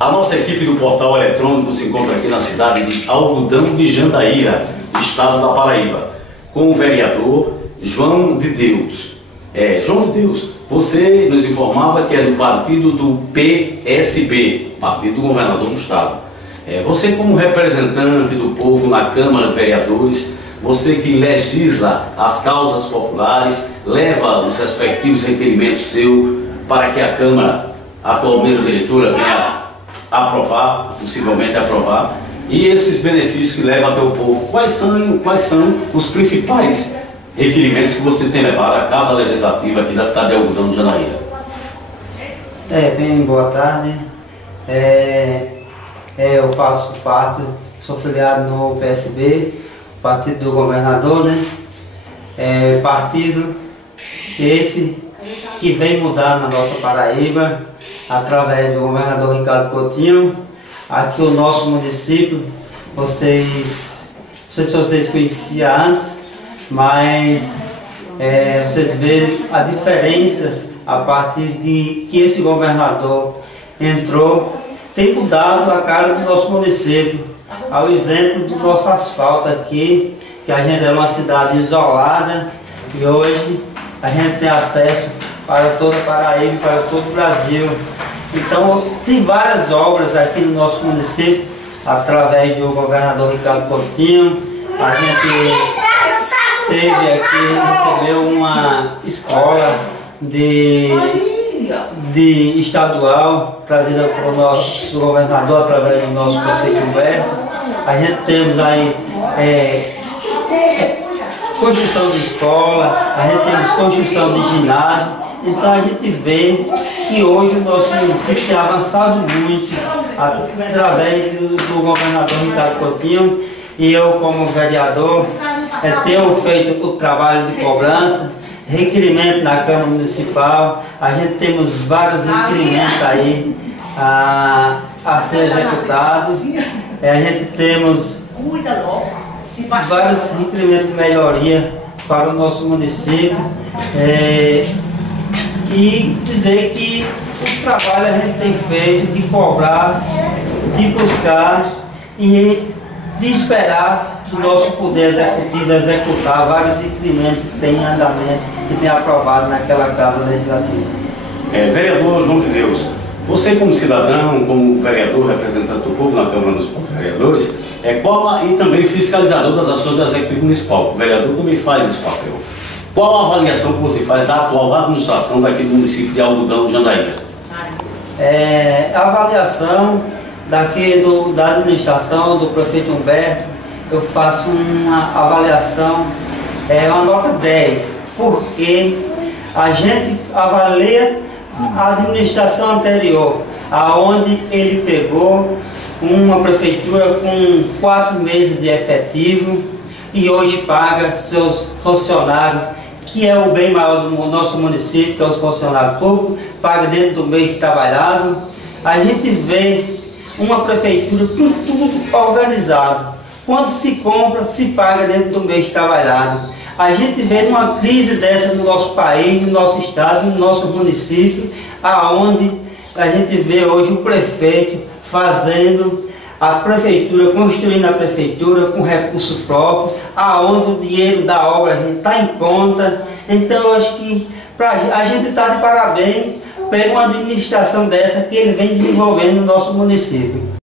A nossa equipe do Portal Eletrônico se encontra aqui na cidade de Algodão de Jandaíra, estado da Paraíba, com o vereador João de Deus. João de Deus, você nos informava que é do partido do PSB, Partido do Governador do Estado. Você, como representante do povo na Câmara de Vereadores, você que legisla as causas populares, leva os respectivos requerimentos seus para que a Câmara, a atual mesa diretora, venha aprovar, possivelmente aprovar, e esses benefícios que levam até o povo. Quais são os principais requerimentos que você tem levado à Casa Legislativa aqui da cidade de Algodão de Jandaíra? Bem, boa tarde. Eu faço parte, sou filiado no PSB, Partido do Governador, né? Partido esse que vem mudar na nossa Paraíba, através do governador Ricardo Coutinho. Aqui o nosso município, não sei se vocês conheciam antes, mas vocês veem a diferença a partir de que esse governador entrou, tem mudado a cara do nosso município, ao exemplo do nosso asfalto aqui, que a gente era uma cidade isolada e hoje a gente tem acesso para toda a Paraíba, para todo o Brasil. Então tem várias obras aqui no nosso município, através do governador Ricardo Coutinho. A gente teve aqui, recebeu uma escola estadual, trazida pelo nosso governador através do nosso prefeito Humberto. A gente temos aí construção de escola, a gente temos construção de ginásio. Então a gente vê que hoje o nosso município tem avançado muito através do governador Ricardo Coutinho, e eu, como vereador, tenho feito o trabalho de cobrança, requerimento na Câmara Municipal. A gente temos vários requerimentos aí a ser executados. A gente temos vários requerimentos de melhoria para o nosso município. E dizer que o trabalho a gente tem feito de cobrar, de buscar e de esperar o nosso poder executivo executar vários requerimentos que tem em andamento, que tem aprovado naquela Casa Legislativa. Vereador João de Deus, você como cidadão, como vereador, representante do povo na Câmara Municipal de Vereadores, e também fiscalizador das ações do Executivo Municipal. O vereador também faz esse papel. Qual a avaliação que você faz da atual administração daqui do município de Algodão de Jandaíra? A avaliação daqui da administração do prefeito Humberto, eu faço uma avaliação, uma nota 10, porque a gente avalia a administração anterior, aonde ele pegou uma prefeitura com 4 meses de efetivo e hoje paga seus funcionários, que é o bem maior do nosso município, que é os funcionários públicos, paga dentro do mês trabalhado. A gente vê uma prefeitura com tudo organizado. Quando se compra, se paga dentro do mês trabalhado. A gente vê uma crise dessa no nosso país, no nosso estado, no nosso município, aonde a gente vê hoje o prefeito fazendo a prefeitura, construindo a prefeitura com recurso próprio, aonde o dinheiro da obra está em conta. Então eu acho que a gente está de parabéns por uma administração dessa que ele vem desenvolvendo no nosso município.